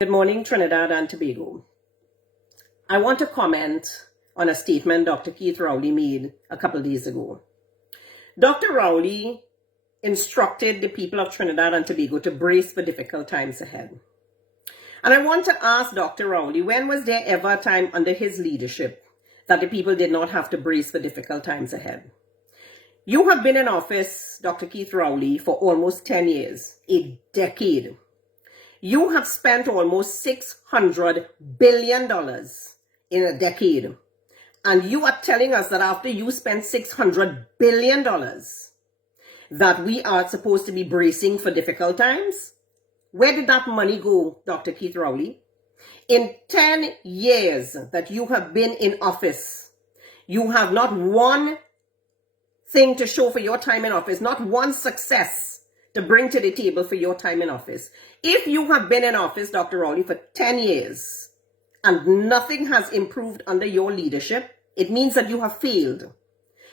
Good morning, Trinidad and Tobago. I want to comment on a statement Dr. Keith Rowley made a couple of days ago. Dr. Rowley instructed the people of Trinidad and Tobago to brace for difficult times ahead. And I want to ask Dr. Rowley, when was there ever a time under his leadership that the people did not have to brace for difficult times ahead? You have been in office, Dr. Keith Rowley, for almost 10 years, a decade. You have spent almost $600 billion in a decade. And you are telling us that after you spent $600 billion, that we are supposed to be bracing for difficult times? Where did that money go, Dr. Keith Rowley? In 10 years that you have been in office, you have not one thing to show for your time in office, not one success to bring to the table for your time in office. If you have been in office, Dr. Rowley, for 10 years and nothing has improved under your leadership, it means that you have failed.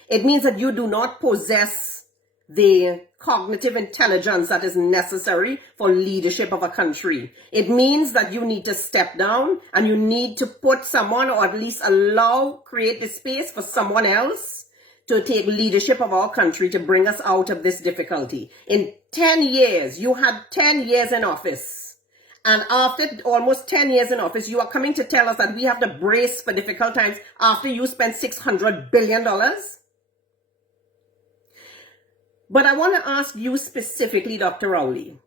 It means that you do not possess the cognitive intelligence that is necessary for leadership of a country. It means that you need to step down and you need to put someone, or at least create the space for someone else to take leadership of our country to bring us out of this difficulty. In 10 years, you had 10 years in office. And after almost 10 years in office, you are coming to tell us that we have to brace for difficult times after you spent $600 billion? But I want to ask you specifically, Dr. Rowley,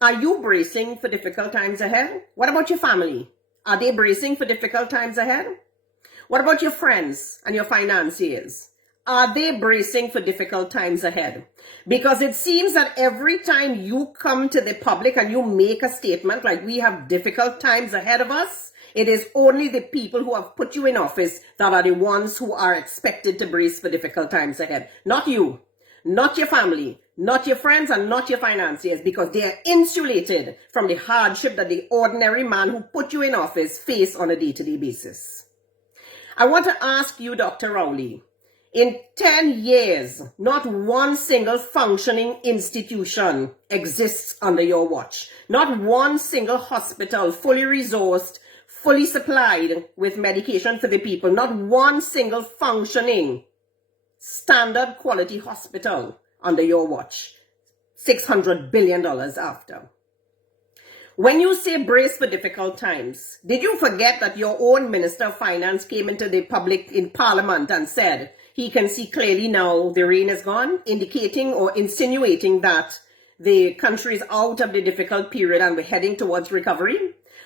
are you bracing for difficult times ahead? What about your family? Are they bracing for difficult times ahead? What about your friends and your financiers? Are they bracing for difficult times ahead? Because it seems that every time you come to the public and you make a statement like we have difficult times ahead of us, it is only the people who have put you in office that are the ones who are expected to brace for difficult times ahead. Not you, not your family, not your friends, and not your financiers, because they are insulated from the hardship that the ordinary man who put you in office face on a day-to-day basis. I want to ask you, Dr. Rowley, in 10 years, not one single functioning institution exists under your watch. Not one single hospital fully resourced, fully supplied with medication for the people. Not one single functioning standard quality hospital under your watch. $600 billion after. When you say brace for difficult times, did you forget that your own Minister of Finance came into the public in Parliament and said he can see clearly now the rain is gone, indicating or insinuating that the country is out of the difficult period and we're heading towards recovery?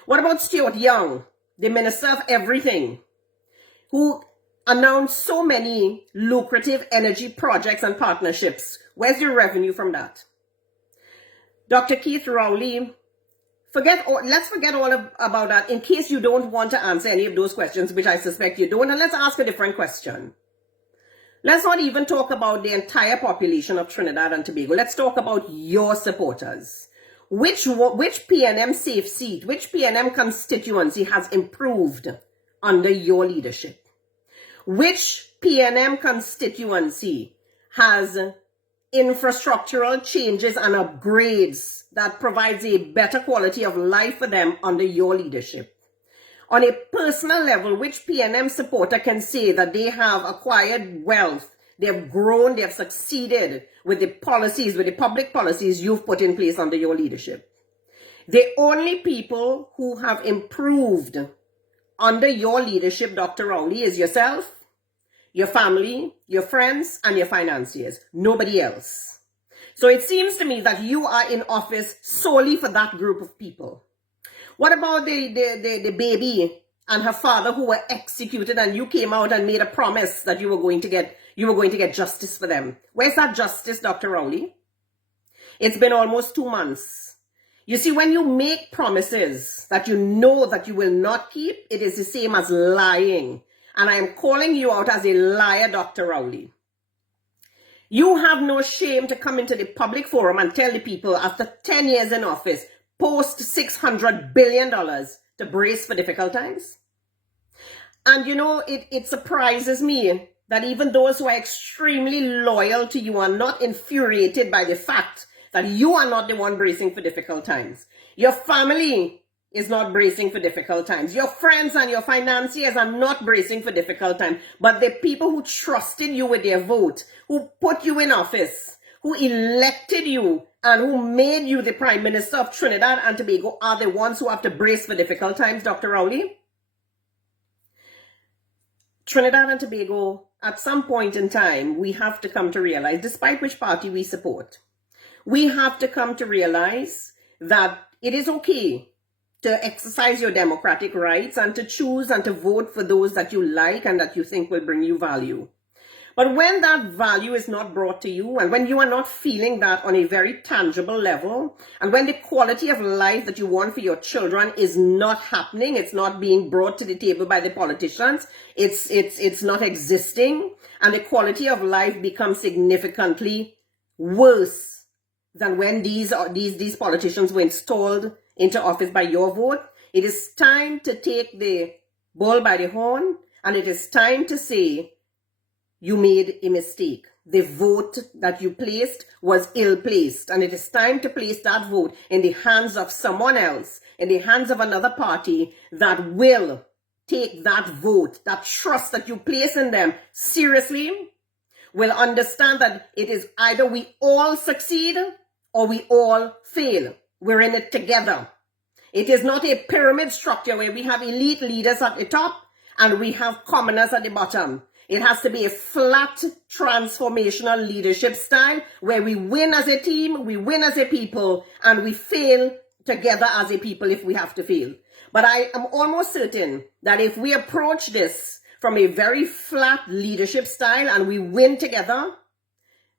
What about Stuart Young, the Minister of Everything, who announced so many lucrative energy projects and partnerships? Where's your revenue from that? Dr. Keith Rowley, let's forget all about that in case you don't want to answer any of those questions, which I suspect you don't, and let's ask a different question. Let's not even talk about the entire population of Trinidad and Tobago. Let's talk about your supporters. Which PNM safe seat, which PNM constituency has improved under your leadership? Which PNM constituency has infrastructural changes and upgrades that provides a better quality of life for them under your leadership? On a personal level, which PNM supporter can say that they have acquired wealth, they have grown, they have succeeded with the policies, with the public policies you've put in place under your leadership? The only people who have improved under your leadership, Dr. Rowley, is yourself, your family, your friends, and your financiers. Nobody else. So it seems to me that you are in office solely for that group of people. What about the baby and her father who were executed, and you came out and made a promise that you were going to get justice for them? Where's that justice, Dr. Rowley? It's been almost 2 months. You see, when you make promises that you know that you will not keep, it is the same as lying. And I am calling you out as a liar, Dr. Rowley. You have no shame to come into the public forum and tell the people after 10 years in office, post $600 billion to brace for difficult times. And you know, it surprises me that even those who are extremely loyal to you are not infuriated by the fact that you are not the one bracing for difficult times. Your family is not bracing for difficult times. Your friends and your financiers are not bracing for difficult times. But the people who trusted you with their vote, who put you in office, who elected you, and who made you the Prime Minister of Trinidad and Tobago are the ones who have to brace for difficult times, Dr. Rowley. Trinidad and Tobago, at some point in time, we have to come to realize, despite which party we support, we have to come to realize that it is okay to exercise your democratic rights and to choose and to vote for those that you like and that you think will bring you value. But when that value is not brought to you, and when you are not feeling that on a very tangible level, and when the quality of life that you want for your children is not happening, it's not being brought to the table by the politicians, it's not existing, and the quality of life becomes significantly worse than when these politicians were installed into office by your vote, it is time to take the bull by the horn, and it is time to say, you made a mistake. The vote that you placed was ill-placed, and it is time to place that vote in the hands of someone else, in the hands of another party that will take that vote, that trust that you place in them seriously, will understand that it is either we all succeed or we all fail. We're in it together. It is not a pyramid structure where we have elite leaders at the top and we have commoners at the bottom. It has to be a flat, transformational leadership style where we win as a team, we win as a people, and we fail together as a people if we have to fail. But I am almost certain that if we approach this from a very flat leadership style and we win together,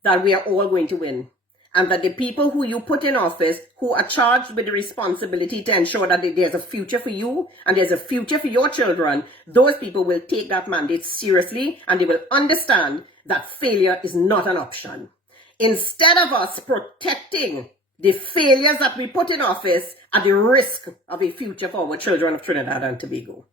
that we are all going to win. And that the people who you put in office, who are charged with the responsibility to ensure that there's a future for you and there's a future for your children, those people will take that mandate seriously and they will understand that failure is not an option. Instead of us protecting the failures that we put in office at the risk of a future for our children of Trinidad and Tobago.